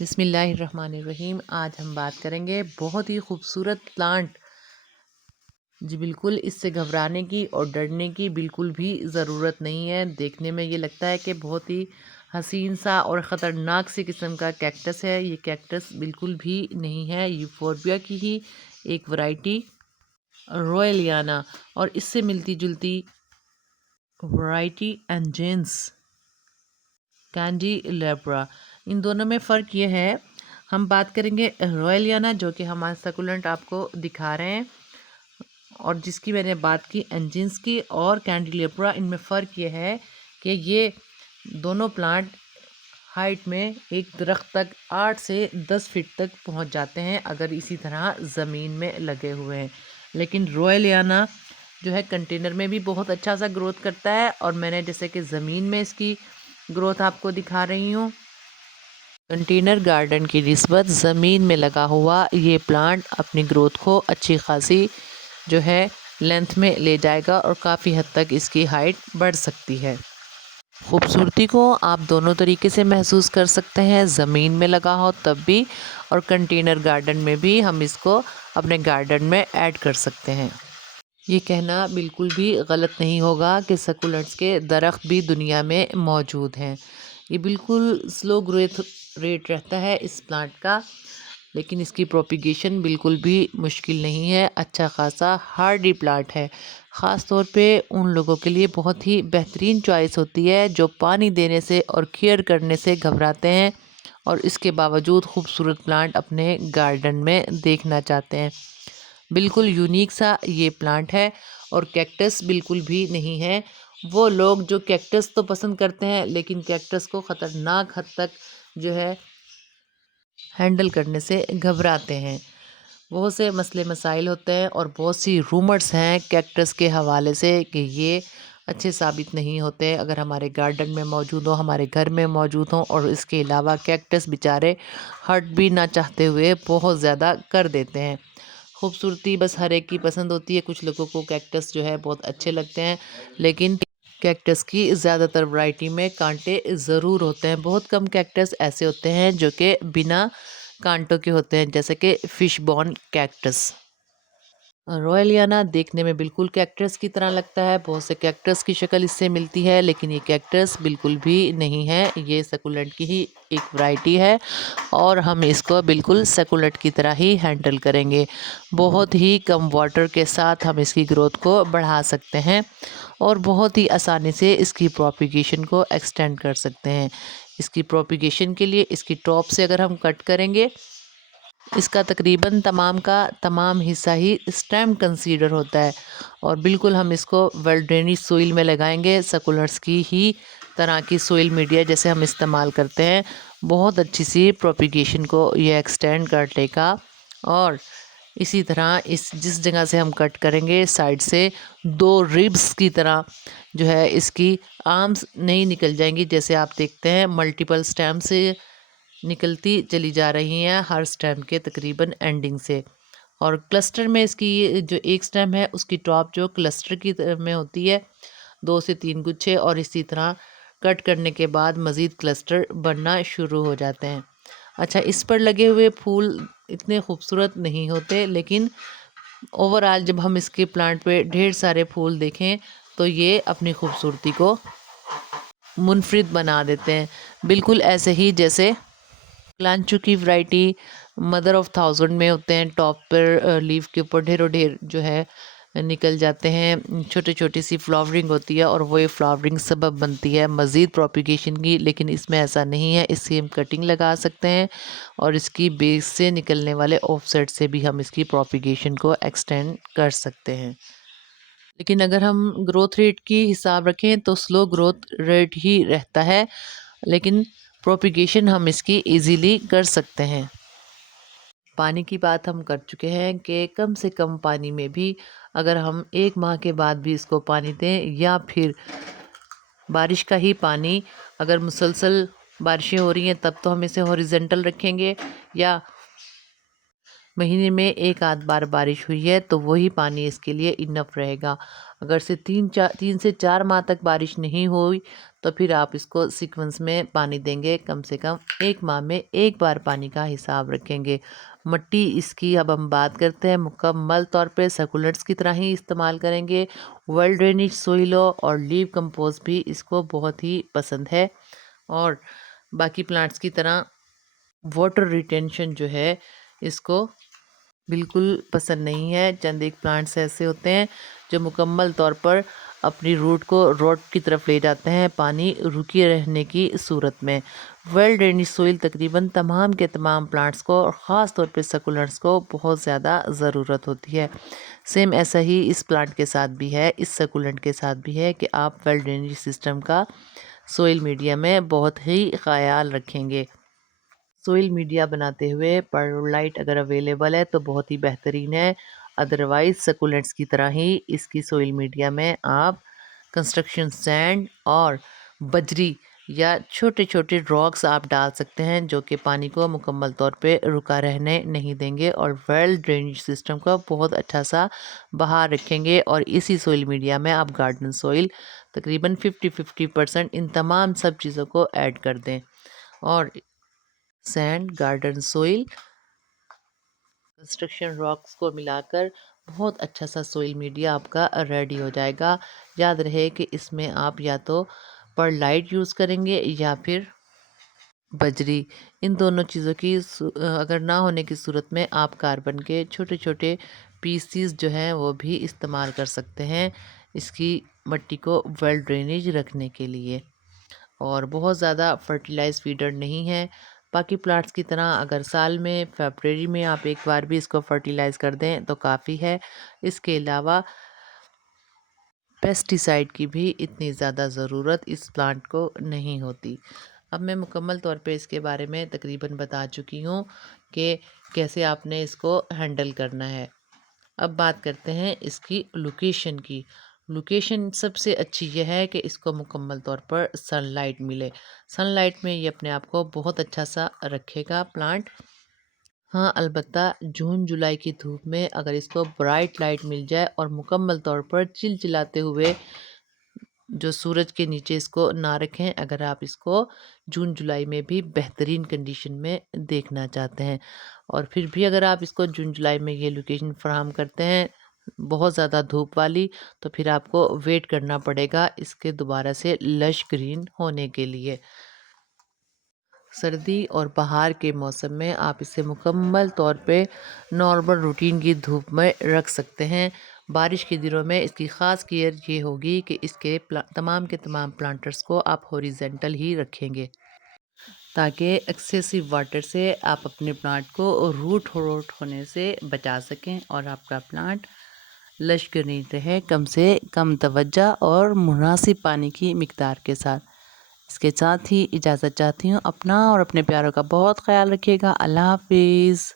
بسم اللہ الرحمن الرحیم۔ آج ہم بات کریں گے بہت ہی خوبصورت پلانٹ، جی بالکل اس سے گھبرانے کی اور ڈرنے کی بالکل بھی ضرورت نہیں ہے۔ دیکھنے میں یہ لگتا ہے کہ بہت ہی حسین سا اور خطرناک سی قسم کا کیکٹس ہے۔ یہ کیکٹس بالکل بھی نہیں ہے، یوفوربیا کی ہی ایک ورائٹی رویلیانا اور اس سے ملتی جلتی ورائٹی انجینس کینڈی لیبرا۔ ان دونوں میں فرق یہ ہے، ہم بات کریں گے رویلیانا جو کہ ہمارا سیکولنٹ آپ کو دکھا رہے ہیں، اور جس کی میں نے بات کی انجینس کی، اور کینڈی لیبرا۔ ان میں فرق یہ ہے کہ یہ دونوں پلانٹ ہائٹ میں ایک درخت تک 8 سے 10 فٹ تک پہنچ جاتے ہیں اگر اسی طرح زمین میں لگے ہوئے ہیں، لیکن رویلیانا جو ہے کنٹینر میں بھی بہت اچھا سا گروتھ کرتا ہے، اور میں نے جیسے کہ زمین میں اس کی گروتھ آپ کو دکھا رہی ہوں۔ کنٹینر گارڈن کی نسبت زمین میں لگا ہوا یہ پلانٹ اپنی گروتھ کو اچھی خاصی جو ہے لینتھ میں لے جائے گا، اور کافی حد تک اس کی ہائٹ بڑھ سکتی ہے۔ خوبصورتی کو آپ دونوں طریقے سے محسوس کر سکتے ہیں، زمین میں لگا ہو تب بھی، اور کنٹینر گارڈن میں بھی ہم اس کو اپنے گارڈن میں ایڈ کر سکتے ہیں۔ یہ کہنا بالکل بھی غلط نہیں ہوگا کہ سکولنٹس کے درخت بھی دنیا میں موجود ہیں۔ یہ بالکل سلو گروتھ ریٹ رہتا ہے اس پلانٹ کا، لیکن اس کی پروپیگیشن بالکل بھی مشکل نہیں ہے، اچھا خاصا ہارڈی پلانٹ ہے۔ خاص طور پہ ان لوگوں کے لیے بہت ہی بہترین چوائس ہوتی ہے جو پانی دینے سے اور کیئر کرنے سے گھبراتے ہیں، اور اس کے باوجود خوبصورت پلانٹ اپنے گارڈن میں دیکھنا چاہتے ہیں۔ بالکل یونیک سا یہ پلانٹ ہے، اور کیکٹس بالکل بھی نہیں ہے۔ وہ لوگ جو کیکٹس تو پسند کرتے ہیں لیکن کیکٹس کو خطرناک حد تک جو ہے ہینڈل کرنے سے گھبراتے ہیں۔ بہت سے مسئلے مسائل ہوتے ہیں، اور بہت سی رومرز ہیں کیکٹس کے حوالے سے کہ یہ اچھے ثابت نہیں ہوتے اگر ہمارے گارڈن میں موجود ہوں، ہمارے گھر میں موجود ہوں، اور اس کے علاوہ کیکٹس بیچارے ہرٹ بھی نہ چاہتے ہوئے بہت زیادہ کر دیتے ہیں۔ خوبصورتی بس ہر ایک کی پسند ہوتی ہے، کچھ لوگوں کو کیکٹس جو ہے بہت اچھے لگتے ہیں، لیکن کیکٹس کی زیادہ تر ورائٹی میں کانٹے ضرور ہوتے ہیں۔ بہت کم کیکٹس ایسے ہوتے ہیں جو کہ بنا کانٹوں کے ہوتے ہیں، جیسے کہ فش بون کیکٹس۔ رویلیانا دیکھنے میں بالکل کیکٹس کی طرح لگتا ہے، بہت سے کیکٹس کی شکل اس سے ملتی ہے، لیکن یہ کیکٹس بالکل بھی نہیں ہے، یہ سیکولنٹ کی ہی ایک ورائٹی ہے، اور ہم اس کو بالکل سیکولنٹ کی طرح ہی ہینڈل کریں گے۔ بہت ہی کم واٹر کے ساتھ ہم اس کی گروتھ کو بڑھا سکتے ہیں، اور بہت ہی آسانی سے اس کی پروپیگیشن کو ایکسٹینڈ کر سکتے ہیں۔ اس کی پروپیگیشن کے لیے اس کی ٹاپ سے اگر ہم کٹ کریں گے، اس کا تقریباً تمام کا تمام حصہ ہی اسٹیم کنسیڈر ہوتا ہے، اور بالکل ہم اس کو ویل ڈرینیج سوئل میں لگائیں گے، سیکولرس کی ہی طرح کی سوئل میڈیا جیسے ہم استعمال کرتے ہیں، بہت اچھی سی پروپیگیشن کو یہ ایکسٹینڈ کر لے گا۔ اور اسی طرح جس جگہ سے ہم کٹ کریں گے سائڈ سے 2 ریبس کی طرح جو ہے اس کی آرمز نہیں نکل جائیں گی، جیسے آپ دیکھتے ہیں ملٹیپل اسٹیم سے نکلتی چلی جا رہی ہیں ہر سٹیم کے تقریباً اینڈنگ سے، اور کلسٹر میں اس کی جو ایک سٹیم ہے اس کی ٹاپ جو کلسٹر کی میں ہوتی ہے 2 سے 3 گچھے، اور اسی طرح کٹ کرنے کے بعد مزید کلسٹر بننا شروع ہو جاتے ہیں۔ اچھا، اس پر لگے ہوئے پھول اتنے خوبصورت نہیں ہوتے، لیکن اوورآل جب ہم اس کے پلانٹ پہ ڈھیر سارے پھول دیکھیں تو یہ اپنی خوبصورتی کو منفرد بنا دیتے ہیں، بالکل ایسے ہی جیسے لانچو کی ورائٹی مدر آف 1000 میں ہوتے ہیں، ٹاپ پر لیف کے اوپر ڈھیروں ڈھیر جو ہے نکل جاتے ہیں، چھوٹی چھوٹی سی فلاورنگ ہوتی ہے، اور وہ فلاورنگ سبب بنتی ہے مزید پروپیگیشن کی، لیکن اس میں ایسا نہیں ہے۔ اس کی ہم کٹنگ لگا سکتے ہیں، اور اس کی بیس سے نکلنے والے آف سیٹ سے بھی ہم اس کی پروپیگیشن کو ایکسٹینڈ کر سکتے ہیں۔ لیکن اگر ہم گروتھ ریٹ کی حساب رکھیں تو سلو گروتھ ریٹ ہی رہتا ہے، لیکن پروپیگیشن ہم اس کی ایزیلی کر سکتے ہیں۔ پانی کی بات ہم کر چکے ہیں کہ کم سے کم پانی میں بھی اگر ہم 1 ماہ کے بعد بھی اس کو پانی دیں، یا پھر بارش کا ہی پانی، اگر مسلسل بارشیں ہو رہی ہیں تب تو ہم اسے ہاریزونٹل رکھیں گے، یا مہینے میں 1 آدھ بار بارش ہوئی ہے تو وہی پانی اس کے لیے انف رہے گا۔ اگر سے 3 سے 4 ماہ تک بارش نہیں ہوئی تو پھر آپ اس کو سیکوینس میں پانی دیں گے، کم سے کم 1 ماہ میں 1 بار پانی کا حساب رکھیں گے۔ مٹی اس کی اب ہم بات کرتے ہیں، مکمل طور پہ سیکولنٹس کی طرح ہی استعمال کریں گے۔ ویل ڈرینیج سوئلو اور لیو کمپوز بھی اس کو بہت ہی پسند ہے، اور باقی پلانٹس کی طرح واٹر ریٹینشن جو ہے اس کو بالکل پسند نہیں ہے۔ چند ایک پلانٹس ایسے ہوتے ہیں جو مکمل طور پر اپنی روٹ کو روٹ کی طرف لے جاتے ہیں پانی رکے رہنے کی صورت میں۔ ویل ڈرینیج سوئل تقریباً تمام کے تمام پلانٹس کو اور خاص طور پہ سیکولنٹس کو بہت زیادہ ضرورت ہوتی ہے۔ سیم ایسا ہی اس پلانٹ کے ساتھ بھی ہے، اس سیکولنٹ کے ساتھ بھی ہے کہ آپ ویل ڈرینیج سسٹم کا سوئل میڈیا میں بہت ہی خیال رکھیں گے۔ سوئل میڈیا بناتے ہوئے پرلائٹ اگر اویلیبل ہے تو بہت ہی بہترین ہے، ادروائز سیکولنٹس کی طرح ہی اس کی سوئل میڈیا میں آپ کنسٹرکشن سینڈ اور بجری یا چھوٹے چھوٹے راکس آپ ڈال سکتے ہیں، جو کہ پانی کو مکمل طور پہ رکا رہنے نہیں دیں گے اور ویل ڈرینیج سسٹم کو بہت اچھا سا بہار رکھیں گے۔ اور اسی سوئل میڈیا میں آپ گارڈن سوئل تقریباً 50% ان تمام سب چیزوں کو ایڈ کر دیں، اور send, garden soil, construction rocks کو ملا کر بہت اچھا سا سوئل میڈیا آپ کا ریڈی ہو جائے گا۔ یاد رہے کہ اس میں آپ یا تو پرلائٹ یوز کریں گے یا پھر بجری، ان دونوں چیزوں کی اگر نہ ہونے کی صورت میں آپ کاربن کے چھوٹے چھوٹے پیسز جو ہیں وہ بھی استعمال کر سکتے ہیں اس کی مٹی کو ویل ڈرینیج رکھنے کے لیے، اور بہت زیادہ فرٹیلائز فیڈر نہیں ہے۔ باقی پلانٹس کی طرح اگر سال میں فیبرری میں آپ ایک بار بھی اس کو فرٹیلائز کر دیں تو کافی ہے۔ اس کے علاوہ پیسٹی سائڈ کی بھی اتنی زیادہ ضرورت اس پلانٹ کو نہیں ہوتی۔ اب میں مکمل طور پہ اس کے بارے میں تقریباً بتا چکی ہوں کہ کیسے آپ نے اس کو ہینڈل کرنا ہے۔ اب بات کرتے ہیں اس کی لوکیشن کی۔ لوکیشن سب سے اچھی یہ ہے کہ اس کو مکمل طور پر سن لائٹ ملے۔ سن لائٹ میں یہ اپنے آپ کو بہت اچھا سا رکھے گا پلانٹ۔ ہاں البتہ جون جولائی کی دھوپ میں اگر اس کو برائٹ لائٹ مل جائے اور مکمل طور پر چلچلاتے ہوئے جو سورج کے نیچے اس کو نہ رکھیں، اگر آپ اس کو جون جولائی میں بھی بہترین کنڈیشن میں دیکھنا چاہتے ہیں، اور پھر بھی اگر آپ اس کو جون جولائی میں یہ لوکیشن فراہم کرتے ہیں بہت زیادہ دھوپ والی، تو پھر آپ کو ویٹ کرنا پڑے گا اس کے دوبارہ سے لش گرین ہونے کے لیے۔ سردی اور بہار کے موسم میں آپ اسے مکمل طور پہ نارمل روٹین کی دھوپ میں رکھ سکتے ہیں۔ بارش کے دنوں میں اس کی خاص کیئر یہ ہوگی کہ اس کے تمام کے تمام پلانٹرز کو آپ ہوریزنٹل ہی رکھیں گے، تاکہ ایکسیسو واٹر سے آپ اپنے پلانٹ کو روٹ ہونے سے بچا سکیں اور آپ کا پلانٹ لش گرین رہے، کم سے کم توجہ اور مناسب پانی کی مقدار کے ساتھ۔ اس کے ساتھ ہی اجازت چاہتی ہوں، اپنا اور اپنے پیاروں کا بہت خیال رکھیے گا۔ اللہ حافظ۔